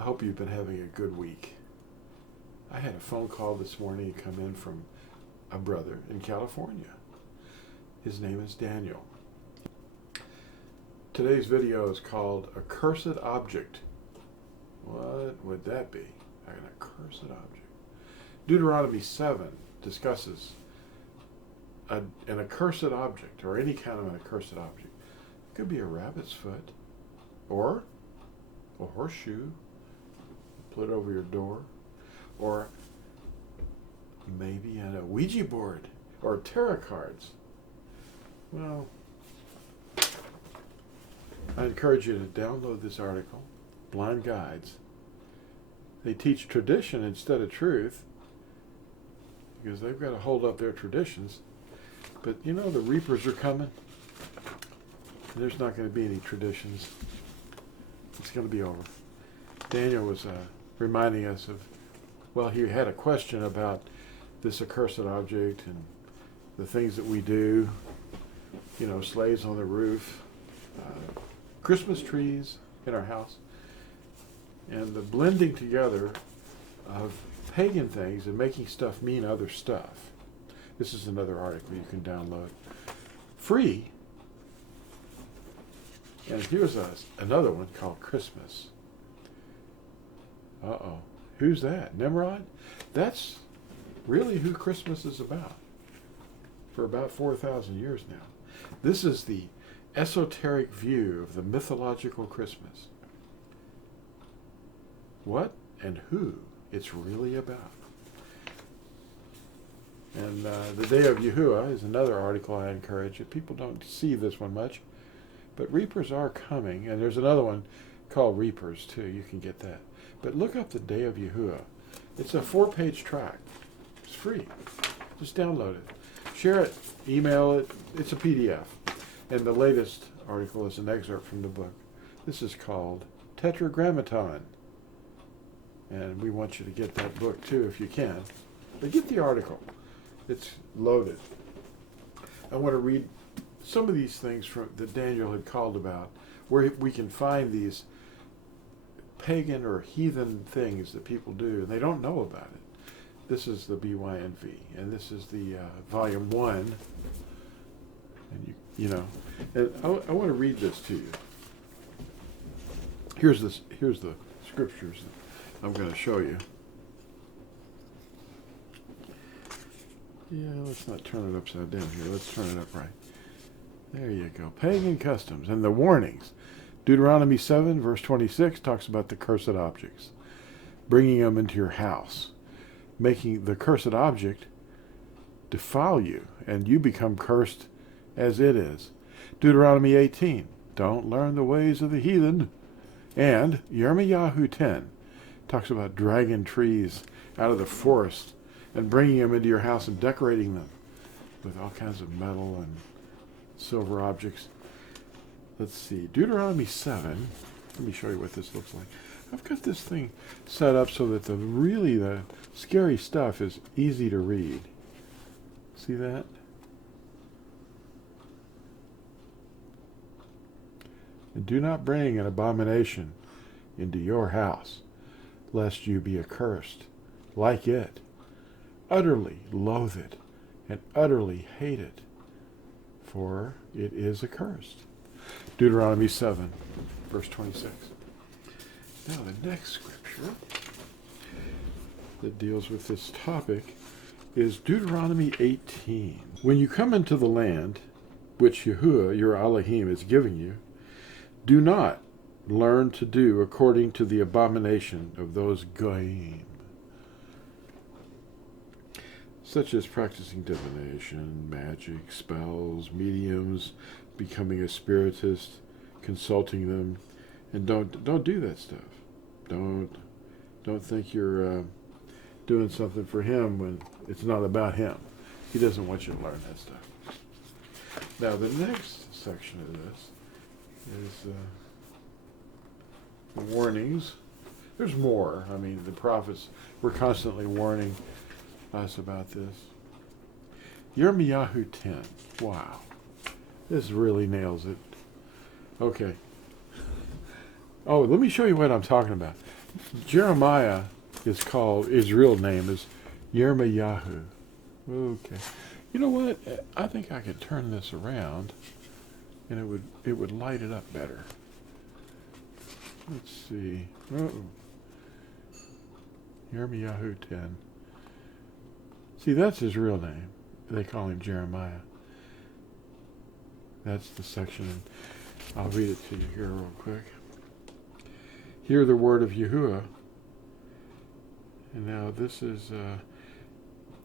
I hope you've been having a good week. I had a phone call this morning come in from a brother in California. His name is Daniel. Today's video is called Accursed Object. What would that be? An accursed object. Deuteronomy 7 discusses an accursed object, or any kind of an accursed object. It could be a rabbit's foot, or a horseshoe, put it over your door, or maybe on a Ouija board, or tarot cards. Well, I encourage you to download this article, Blind Guides. They teach tradition instead of truth, because they've got to hold up their traditions. But you know, the reapers are coming. There's not going to be any traditions. It's going to be over. Daniel was reminding us of, well, he had a question about this accursed object and the things that we do. You know, slaves on the roof, Christmas trees in our house, and the blending together of pagan things and making stuff mean other stuff. This is another article you can download free. And here's another one called Christmas. Uh-oh. Who's that? Nimrod? That's really who Christmas is about for about 4,000 years now. This is the esoteric view of the mythological Christmas. What and who it's really about. And the Day of Yahuah is another article I encourage you. People don't see this one much, but reapers are coming. And there's another one called Reapers too. You can get that. But look up the Day of Yahuah. It's a 4-page tract. It's free. Just download it. Share it. Email it. It's a PDF. And the latest article is an excerpt from the book. This is called Tetragrammaton. And we want you to get that book too if you can. But get the article. It's loaded. I want to read some of these things that Daniel had called about, where we can find these pagan or heathen things that people do, and they don't know about it. This is the BYNV, and this is the volume 1. And you know, and I want to read this to you. Here's the scriptures that I'm going to show you. Yeah, let's not turn it upside down here. Let's turn it upright. There you go. Pagan customs and the warnings. Deuteronomy 7, verse 26 talks about the cursed objects, bringing them into your house, making the cursed object defile you, and you become cursed as it is. Deuteronomy 18, don't learn the ways of the heathen. And Yirmiyahu 10 talks about dragging trees out of the forest and bringing them into your house and decorating them with all kinds of metal and silver objects. Let's see, Deuteronomy 7. Let me show you what this looks like. I've got this thing set up so that the scary stuff is easy to read. See that? And do not bring an abomination into your house, lest you be accursed, like it. Utterly loathe it, and utterly hate it, for it is accursed. Deuteronomy 7, verse 26. Now the next scripture that deals with this topic is Deuteronomy 18. When you come into the land which Yahuah, your Elohim, is giving you, do not learn to do according to the abomination of those goyim, such as practicing divination, magic, spells, mediums, becoming a spiritist, consulting them, and don't do that stuff. Don't think you're doing something for him when it's not about him. He doesn't want you to learn that stuff. Now the next section of this is the warnings. There's more. I mean, the prophets were constantly warning us about this. Yirmiyahu 10. Wow. This really nails it. Okay. Oh, let me show you what I'm talking about. Jeremiah is called, his real name is Yirmiyahu. Okay. You know what? I think I could turn this around and it would light it up better. Let's see. Yirmiyahu 10. See, that's his real name. They call him Jeremiah. That's the section. I'll read it to you here real quick. Hear the word of Yahuah. And now this is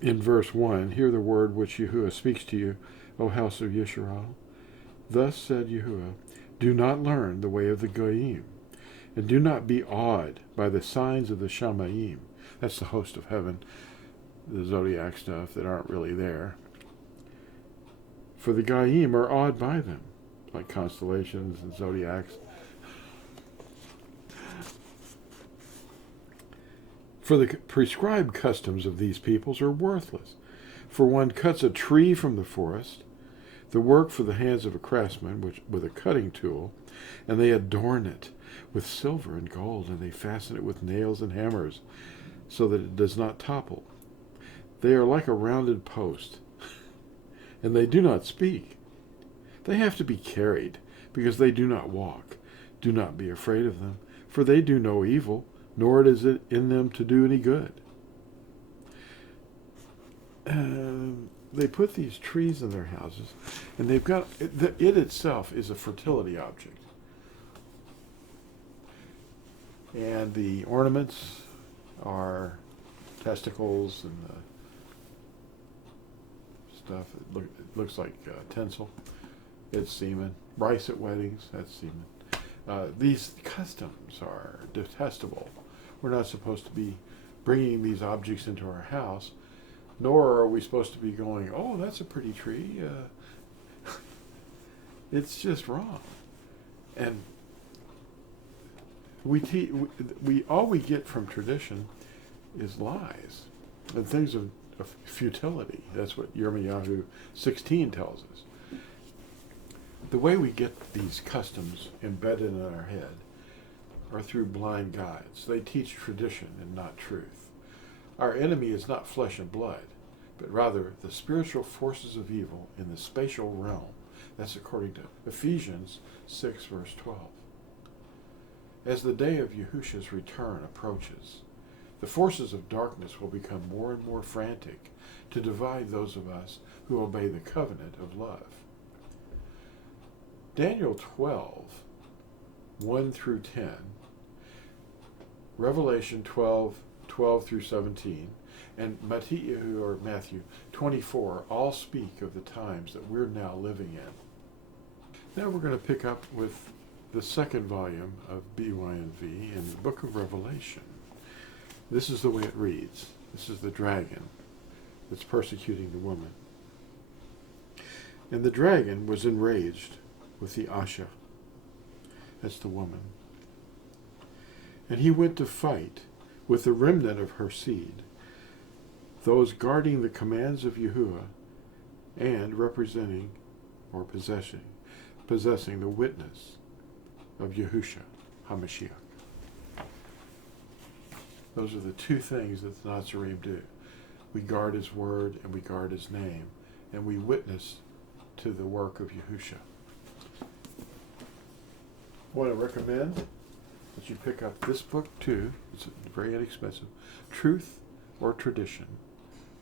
in verse 1. Hear the word which Yahuah speaks to you, O house of Yisrael. Thus said Yahuah, do not learn the way of the Goyim, and do not be awed by the signs of the Shamayim. That's the host of heaven, the zodiac stuff that aren't really there. For the Goyim are awed by them, like constellations and zodiacs. For the prescribed customs of these peoples are worthless. For one cuts a tree from the forest, the work for the hands of a craftsman with a cutting tool, and they adorn it with silver and gold, and they fasten it with nails and hammers, so that it does not topple. They are like a rounded post, and they do not speak. They have to be carried, because they do not walk. Do not be afraid of them, for they do no evil, nor is it in them to do any good. They put these trees in their houses, and they've got, it itself is a fertility object. And the ornaments are testicles and stuff. It looks like tinsel. It's semen. Rice at weddings, that's semen. These customs are detestable. We're not supposed to be bringing these objects into our house, nor are we supposed to be going, oh, that's a pretty tree. It's just wrong. And all we get from tradition is lies and things of futility. That's what Yirmiyahu 16 tells us. The way we get these customs embedded in our head are through blind guides. They teach tradition and not truth. Our enemy is not flesh and blood, but rather the spiritual forces of evil in the spatial realm. That's according to Ephesians 6, verse 12. As the day of Yahusha's return approaches, the forces of darkness will become more and more frantic to divide those of us who obey the covenant of love. Daniel 12, 1 through 10, Revelation 12, 12 through 17, and Matthew 24 all speak of the times that we're now living in. Now we're going to pick up with the second volume of BYNV in the book of Revelation. This is the way it reads. This is the dragon that's persecuting the woman. And the dragon was enraged with the Asha. That's the woman. And he went to fight with the remnant of her seed, those guarding the commands of Yahuah and representing or possessing the witness of Yahusha HaMashiach. Those are the two things that the Natsarim do. We guard his word and we guard his name, and we witness to the work of Yahusha. I want to recommend that you pick up this book too. It's very inexpensive. Truth or Tradition.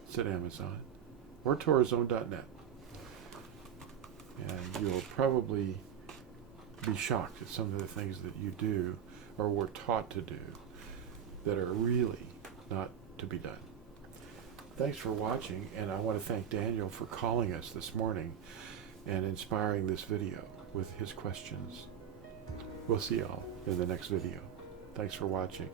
It's at Amazon or TorahZone.net. And you'll probably be shocked at some of the things that you do or were taught to do that are really not to be done. Thanks for watching, and I want to thank Daniel for calling us this morning and inspiring this video with his questions. We'll see y'all in the next video. Thanks for watching.